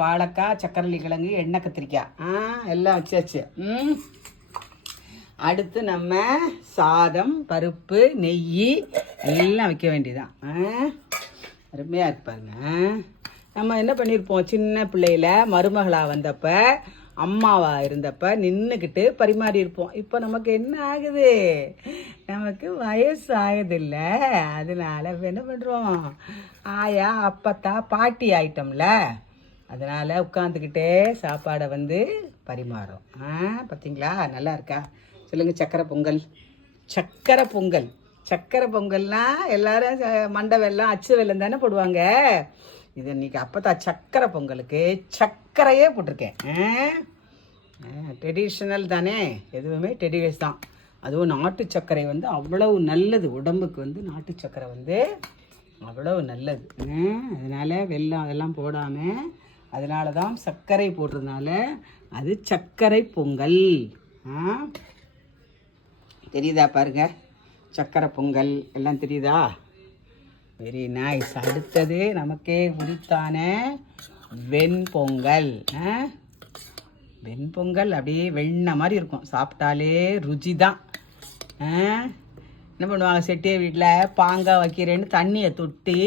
வாழைக்காய், சக்கரவள்ளி கிழங்கு, எண்ணெய் கத்திரிக்காய் எல்லாம் வச்சாச்சு. அடுத்து நம்ம சாதம், பருப்பு, நெய் எல்லாம் வைக்க வேண்டியதான். அருமையாக இருப்பாருங்க. நம்ம என்ன பண்ணியிருப்போம், சின்ன பிள்ளையில மருமகளாக வந்தப்ப, அம்மாவாக இருந்தப்ப நின்றுக்கிட்டு பரிமாறி இருப்போம். இப்போ நமக்கு என்ன ஆகுது, நமக்கு வயசு ஆகுதில்ல, அதனால என்ன பண்ணுறோம், ஆயா அப்பத்தா பாட்டி ஆயிட்டோம்ல, அதனால் உட்காந்துக்கிட்டே சாப்பாடை பரிமாறும். பார்த்தீங்களா, நல்லா இருக்கா சொல்லுங்கள். சக்கரை பொங்கல், சக்கரை பொங்கல். சக்கரை பொங்கல்னா எல்லாரும் மண்டை வெல்லம், அச்சு வெல்லம் தானே போடுவாங்க. இது இன்றைக்கி அப்பத்தா சக்கரை பொங்கலுக்கு சர்க்கரையே போட்டிருக்கேன். ட்ரெடிஷ்னல் தானே, எதுவுமே ட்ரெடிஷன் தான். அதுவும் நாட்டு சர்க்கரை அவ்வளவு நல்லது உடம்புக்கு. நாட்டு சர்க்கரை அவ்வளவு நல்லது. அதனால் வெல்லம் அதெல்லாம் போடாமல், அதனால தான் சர்க்கரை போடுறதுனால அது சர்க்கரை பொங்கல். தெரியுதா பாருங்க, சக்கரை பொங்கல் எல்லாம் தெரியுதா? Very nice. அடுத்தது நமக்கே உரித்தான வெண்பொங்கல். வெண்பொங்கல் அப்படியே வெண்ணெய் மாதிரி இருக்கும், சாப்பிட்டாலே ருச்சி தான். என்ன பண்ணுவாங்க, செட்டியை வீட்டில் பாங்காய் வைக்கிறேன்னு தண்ணியை தொட்டி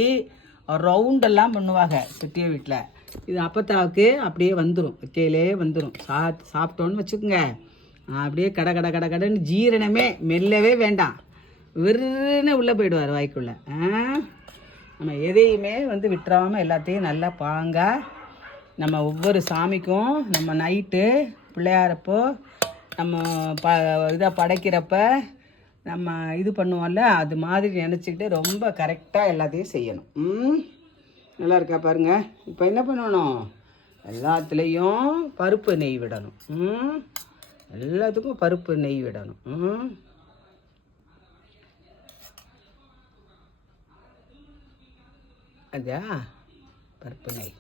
ரவுண்டெல்லாம் பண்ணுவாங்க செட்டியை வீட்டில். இது அப்பத்தாவுக்கு அப்படியே வந்துடும், வைக்கையிலே வந்துடும். சாப்பிட்டோன்னு வச்சுக்கோங்க, அப்படியே கடை கடை கடை கடைன்னு ஜீரணமே மெல்லவே வேண்டாம், விருன்னு உள்ளே போயிடுவார் வாய்க்குள்ளே. நம்ம எதையுமே விட்டுறாமல் எல்லாத்தையும் நல்லா பாங்காக நம்ம ஒவ்வொரு சாமிக்கும் நம்ம நைட்டு பிள்ளையாரப்போ நம்ம இதை படைக்கிறப்ப நம்ம இது பண்ணுவோம்ல, அது மாதிரி நினச்சிக்கிட்டு ரொம்ப கரெக்டாக எல்லாத்தையும் செய்யணும். நல்லா இருக்கா பாருங்கள். இப்போ என்ன பண்ணணும், எல்லாத்துலேயும் பருப்பு நெய் விடணும். எல்லாத்துக்கும் பருப்பு நெய் விடணும். அதா பருப்பு நெய்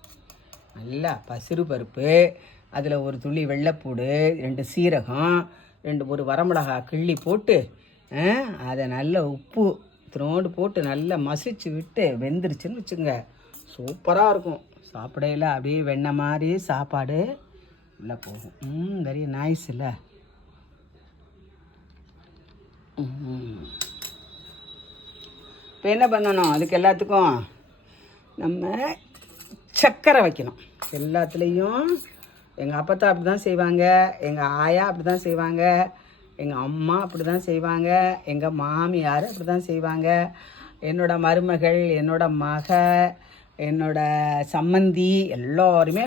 நல்லா பசிறு பருப்பு, அதில் ஒரு துளி வெள்ளைப்பூடு, 2 சீரகம், ஒரு வரமிளகாய் கிள்ளி போட்டு அதை நல்ல உப்பு இத்தினோண்டு போட்டு நல்லா மசிச்சு விட்டு வெந்துருச்சுன்னு வச்சுங்க, சூப்பராக இருக்கும். சாப்பிடையில அப்படியே வெண்ணெய் மாதிரி சாப்பாடு உள்ளே போகும். வெரி நைஸ் இல்லை? இப்போ என்ன பண்ணணும், அதுக்கு எல்லாத்துக்கும் நம்ம சர்க்கரை வைக்கணும். எல்லாத்துலேயும் எங்கள் அப்பத்தா அப்படி தான் செய்வாங்க, எங்கள் ஆயா அப்படி தான் செய்வாங்க, எங்கள் அம்மா அப்படி தான் செய்வாங்க, எங்கள் மாமியார் அப்படி தான் செய்வாங்க, என்னோடய மருமகள், என்னோடய மக, என்னோடய சம்மந்தி எல்லாருமே